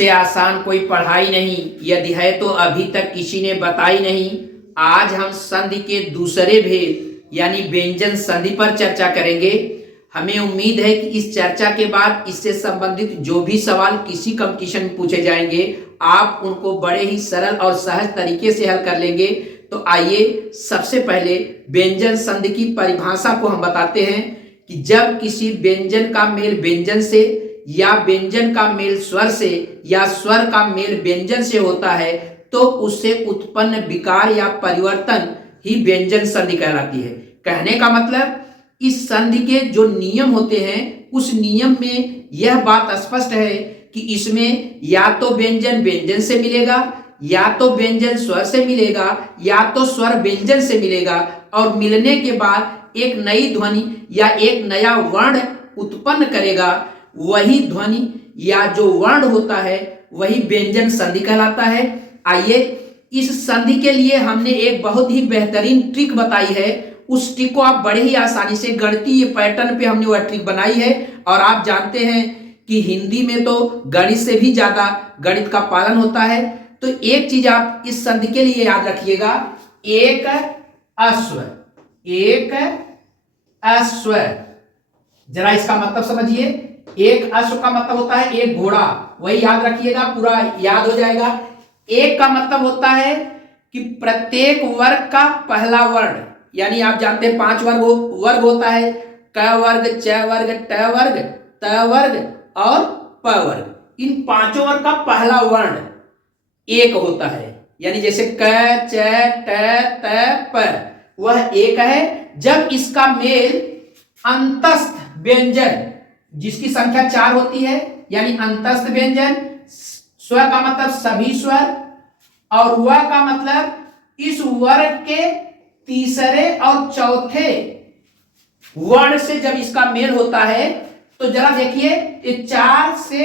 इससे आसान कोई पढ़ाई नहीं, यदि है तो अभी तक किसी ने बताई नहीं। आज हम संधि के दूसरे भेद यानी व्यंजन संधि पर चर्चा करेंगे। हमें उम्मीद है कि इस चर्चा के बाद इससे संबंधित जो भी सवाल किसी कंपटीशन में पूछे जाएंगे, आप उनको बड़े ही सरल और सहज तरीके से हल कर लेंगे। तो आइए सबसे पहले व्यंजन संधि की परिभाषा को हम बताते हैं कि जब किसी व्यंजन का मेल व्यंजन से या व्यंजन का मेल स्वर से या स्वर का मेल व्यंजन से होता है तो उससे उत्पन्न विकार या परिवर्तन ही व्यंजन संधि कहलाती है। कहने का मतलब इस संधि के जो नियम होते हैं उस नियम में यह बात स्पष्ट है कि इसमें या तो व्यंजन व्यंजन से मिलेगा, या तो व्यंजन स्वर से मिलेगा, या तो स्वर व्यंजन से मिलेगा और मिलने के बाद एक नई ध्वनि या एक नया वर्ण उत्पन्न करेगा। वही ध्वनि या जो वर्ण होता है वही व्यंजन संधि कहलाता है। आइए इस संधि के लिए हमने एक बहुत ही बेहतरीन ट्रिक बताई है। उस ट्रिक को आप बड़े ही आसानी से गणितीय पैटर्न पे हमने वह ट्रिक बनाई है। और आप जानते हैं कि हिंदी में तो गणित से भी ज्यादा गणित का पालन होता है। तो एक चीज आप इस संधि के लिए याद रखिएगा, एक अस्वर, एक अस्वर। जरा इसका मतलब समझिए, एक अश्व का मतलब होता है एक घोड़ा, वही याद रखिएगा, पूरा याद हो जाएगा। एक का मतलब होता है कि प्रत्येक वर्ग का पहला वर्ण, यानी आप जानते हैं 5 वर्ग होता है, क वर्ग, च वर्ग, ट वर्ग, त वर्ग और प वर्ग। इन 5 वर्ग का पहला वर्ण एक होता है, यानी जैसे क, च, ट, त, प, वह एक है। जब इसका मेल अंतस्थ व्यंजन जिसकी संख्या 4 होती है, यानी अंतस्थ व्यंजन, स्वर का मतलब सभी स्वर और व का मतलब इस वर्ग के तीसरे और चौथे वर्ण से जब इसका मेल होता है तो जरा देखिए, ये 4 से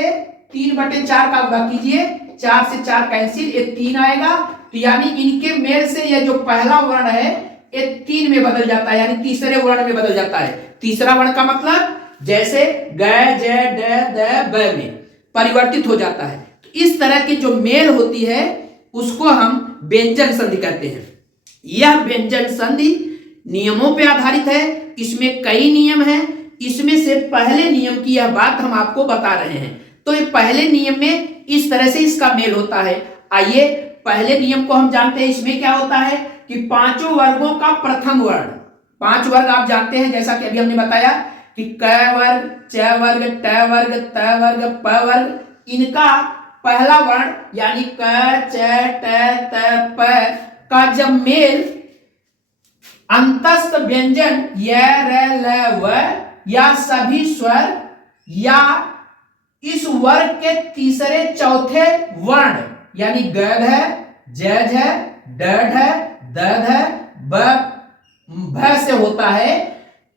3/4 का गुणा कीजिए, 4 से 4 कैंसिल, ये 3 आएगा। तो यानी इनके मेल से यह जो पहला वर्ण है ये 3 में बदल जाता है, यानी तीसरे वर्ण में बदल जाता है। तीसरा वर्ण का मतलब जैसे ग, ज, ड, द, ब में परिवर्तित हो जाता है। तो इस तरह की जो मेल होती है उसको हम व्यंजन संधि कहते हैं। यह व्यंजन संधि नियमों पर आधारित है। इसमें कई नियम हैं। इसमें से पहले नियम की यह बात हम आपको बता रहे हैं। तो ये पहले नियम में इस तरह से इसका मेल होता है। आइए पहले नियम को हम जानते हैं। इसमें क्या होता है कि 5 वर्गों का प्रथम वर्ण, 5 वर्ग आप जानते हैं, जैसा कि अभी हमने बताया कि क वर्ग, च वर्ग, ट वर्ग, त वर्ग, प वर्ग, इनका पहला वर्ण यानी क, च, ट, त, प का जब मेल अंतस्थ व्यंजन य, र, ल, व या सभी स्वर या इस वर्ग के तीसरे चौथे वर्ण यानी ग है, ज है, ड है, द है, ब भ से होता है,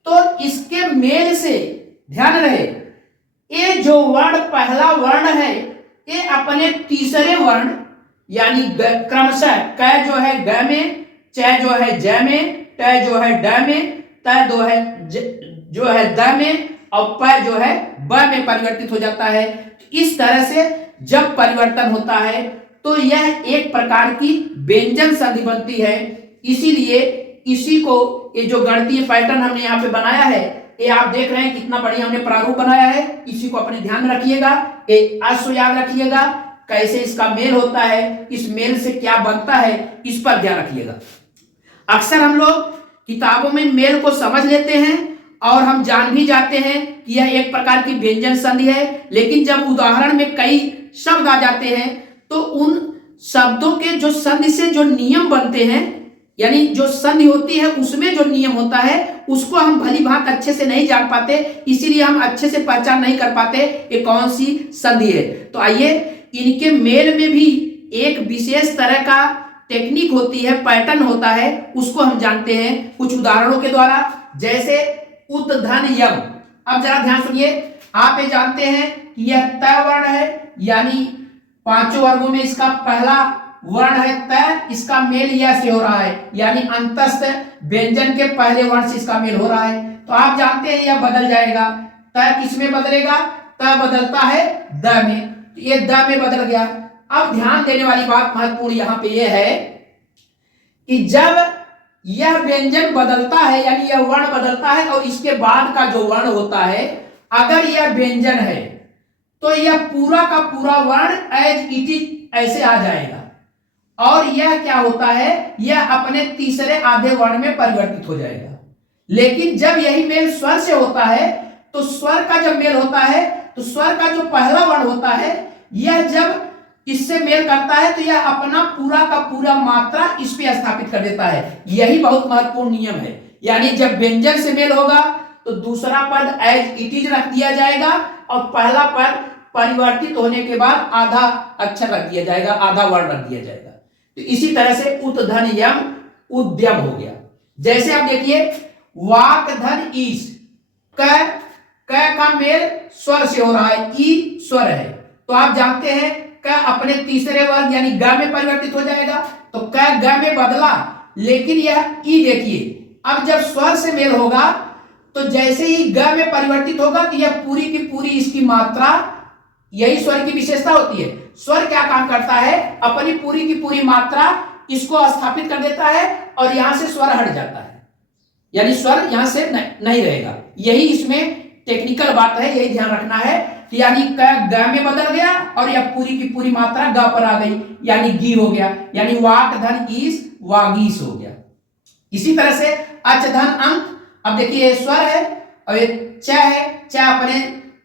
तो इसके मेल से ध्यान रहे ये जो वर्ण पहला वर्ण है ये अपने तीसरे वर्ण यानी क्रमशः क जो है ग में, च जो है ज में, ट जो है ड में, त जो है द में और प जो है ब में परिवर्तित हो जाता है। इस तरह से जब परिवर्तन होता है तो यह एक प्रकार की व्यंजन संधि बनती है। इसीलिए इसी को ये जो गणितीय पैटर्न हमने यहाँ पे बनाया है, ये आप देख रहे हैं कितना बढ़िया हमने प्रारूप बनाया है। इसी को अपने ध्यान में रखिएगा। ये अश्व याद रखिएगा, कैसे इसका मेल होता है, इस मेल से क्या बनता है, इस पर ध्यान रखिएगा। अक्सर हम लोग किताबों में मेल को समझ लेते हैं और हम जान भी जाते हैं कि यह एक प्रकार की व्यंजन संधि है, लेकिन जब उदाहरण में कई शब्द आ जाते हैं तो उन शब्दों के जो संधि से जो नियम बनते हैं, यानी जो संधि होती है उसमें जो नियम होता है उसको हम भली भांति अच्छे से नहीं जान पाते, इसीलिए हम अच्छे से पहचान नहीं कर पाते ये कौन सी संधि है। तो आइए इनके मेल में भी एक विशेष तरह का टेक्निक होती है, पैटर्न होता है, उसको हम जानते हैं कुछ उदाहरणों के द्वारा। जैसे उत धन यम। अब जरा ध्यान सुनिए, आप ये जानते हैं कि यह त वर्ण है, यानी 5 वर्गों में इसका पहला वर्ण है त, इसका मेल यह से हो रहा है, यानी अंतस्थ व्यंजन के पहले वर्ण से इसका मेल हो रहा है। तो आप जानते हैं यह बदल जाएगा। त किस में बदलेगा? त बदलता है द में। तो ये द में बदल गया। अब ध्यान देने वाली बात महत्वपूर्ण यहां पे ये है कि जब यह व्यंजन बदलता है, यानी यह वर्ण बदलता है और इसके बाद का जो वर्ण होता है, अगर यह व्यंजन है तो यह पूरा का पूरा वर्ण एज इट इज ऐसे आ जाएगा, और यह क्या होता है, यह अपने तीसरे आधे वर्ण में परिवर्तित हो जाएगा। लेकिन जब यही मेल स्वर से होता है, तो स्वर का जब मेल होता है तो स्वर का जो पहला वर्ण होता है, यह जब इससे मेल करता है तो यह अपना पूरा का पूरा मात्रा इस पे स्थापित कर देता है। यही बहुत महत्वपूर्ण नियम है। यानी जब व्यंजन से मेल होगा तो दूसरा पद एज इट इज रख दिया जाएगा और पहला पद परिवर्तित होने के बाद आधा अक्षर रख दिया जाएगा, आधा वर्ण रख दिया जाएगा। तो इसी तरह से उतधन यम उद्यम हो गया। जैसे आप देखिए वाक धन ईश, क का मेल स्वर से हो रहा है, ई स्वर है, तो आप जानते हैं क अपने तीसरे वर्ग यानी ग में परिवर्तित हो जाएगा, तो क ग में बदला। लेकिन यह ई देखिए, अब जब स्वर से मेल होगा तो जैसे ही ग में परिवर्तित होगा तो यह पूरी की पूरी इसकी मात्रा, यही स्वर की विशेषता होती है। स्वर क्या काम करता है, अपनी पूरी की पूरी मात्रा इसको स्थापित कर देता है और यहां से स्वर हट जाता है, यानी स्वर यहां से नहीं रहेगा। यही इसमें टेक्निकल बात है, यही ध्यान रखना है कि यानी क ग में बदल गया और यह पूरी की पूरी मात्रा ग पर आ गई, यानी गी हो गया, यानी वाक धन ईस वागीस हो गया। इसी तरह से अच धन अंक, अब देखिए स्वर है और ये च है, च अपने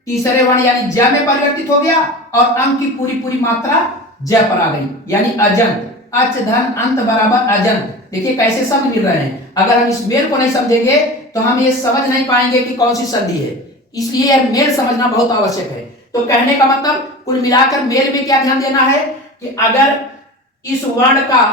तीसरे वर्ण यानी ज में परिवर्तित हो गया और अंक की पूरी पूरी मात्रा ज पर आ गई, यानी अजंत। अच धन अंत बराबर अजंत। देखिए कैसे शब्द मिल रहे हैं। अगर हम इस मेल को नहीं समझेंगे तो हम ये समझ नहीं पाएंगे कि कौन सी संधि है, इसलिए यह मेल समझना बहुत आवश्यक है। तो कहने का मतलब कुल मिलाकर मेल में क्या ध्यान देना है कि अगर इस वर्ण का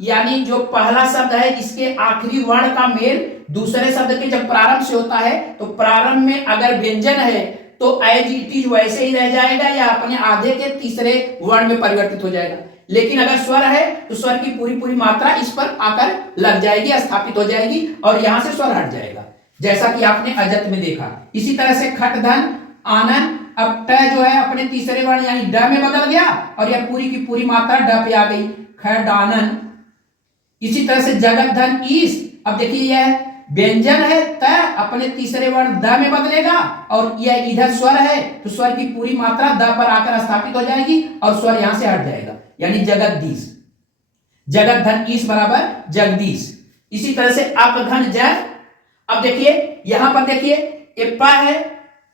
यानी जो पहला शब्द है इसके आखिरी वर्ण का मेल दूसरे शब्द के जब प्रारंभ से होता है, तो प्रारंभ में अगर व्यंजन है तो एज इट इज वैसे ही रह जाएगा या अपने आधे के तीसरे वर्ण में परिवर्तित हो जाएगा। लेकिन अगर स्वर है तो स्वर की पूरी पूरी मात्रा इस पर आकर लग जाएगी, स्थापित हो जाएगी और यहां से स्वर हट जाएगा, जैसा कि आपने अजत में देखा। इसी तरह से खट धन आनन, अब ट जो है अपने तीसरे वर्ण यानी ड में बदल गया और यह पूरी की पूरी मात्रा ड पे आ गई, खडानन। इसी तरह से जगत धन ईस, अब देखिए यह व्यंजन है, त अपने तीसरे वर्ण द में बदलेगा और यह इधर स्वर है तो स्वर की पूरी मात्रा द पर आकर स्थापित हो जाएगी और स्वर यहां से हट जाएगा, यानी जगदीश। जगत धन ईस बराबर जगदीश। इसी तरह से अप धन जग, अब देखिए यहां पर देखिए ये प है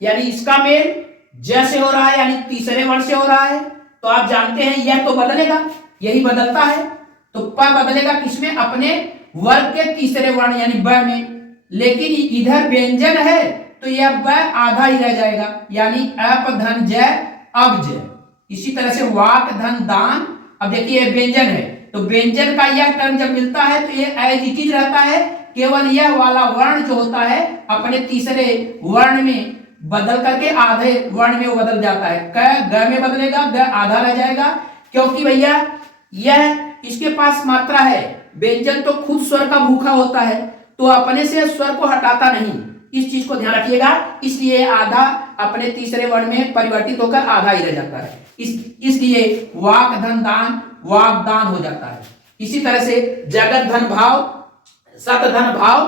यानी इसका मेल ज से हो रहा है यानी तीसरे वर्ण से हो रहा है, तो आप जानते हैं यह तो बदलेगा, यही बदलता है, तो प बदलेगा किसमें, अपने वर्ग के तीसरे वर्ण यानी ब में। लेकिन इधर व्यंजन है तो यह ब आधा ही रह जाएगा, यानी अप धन ज अब ज। इसी तरह से वाक धन दान, अब देखिए व्यंजन है तो व्यंजन का यह टर्म जब मिलता है तो यह एज इट इज रहता है, केवल यह वाला वर्ण जो होता है अपने तीसरे वर्ण में बदल करके आधे वर्ण में वो बदल जाता है। क ग में बदलेगा, ग आधा रह जाएगा, क्योंकि भैया यह इसके पास मात्रा है। व्यंजन तो खुद स्वर का भूखा होता है तो अपने से स्वर को हटाता नहीं, इस चीज को ध्यान रखिएगा। इसलिए आधा अपने तीसरे वर्ण में परिवर्तित होकर आधा ही रह जाता है, इसलिए वाक धन दान वाक दान हो जाता है। इसी तरह से जगत धन भाव, सत धन भाव,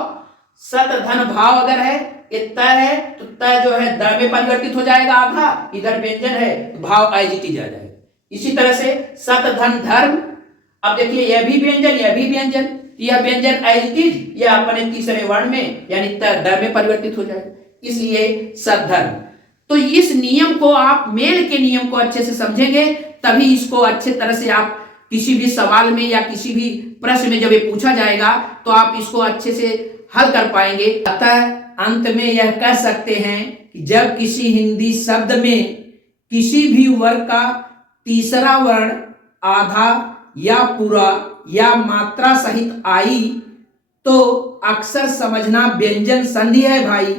सत धन भाव अगर है ये त है तो त जो है द में परिवर्तित हो जाएगा आधा, इधर व्यंजन है तो भाव एज इट इज आ जाएगा। इसी तरह से सत धन धर्म, अब देखिए यह भी व्यंजन यह भी व्यंजन, यह व्यंजन एज इट इज यह अपने तीसरे वर्ण में यानी त द में परिवर्तित हो जाएगा, इसलिए सत धर्म। तो इस नियम को आप मेल के नियम को अच्छे से समझेंगे तभी इसको अच्छे तरह से आप किसी भी सवाल में या किसी भी प्रश्न में जब ये पूछा जाएगा तो आप इसको अच्छे से हल कर पाएंगे। अतः अंत में यह कह सकते हैं कि जब किसी हिंदी शब्द में किसी भी वर्ग का तीसरा वर्ण आधा या पूरा या मात्रा सहित आई तो अक्सर समझना व्यंजन संधि है भाई।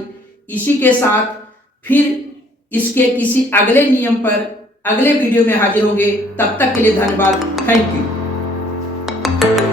इसी के साथ फिर इसके किसी अगले नियम पर अगले वीडियो में हाजिर होंगे, तब तक के लिए धन्यवाद, थैंक यू।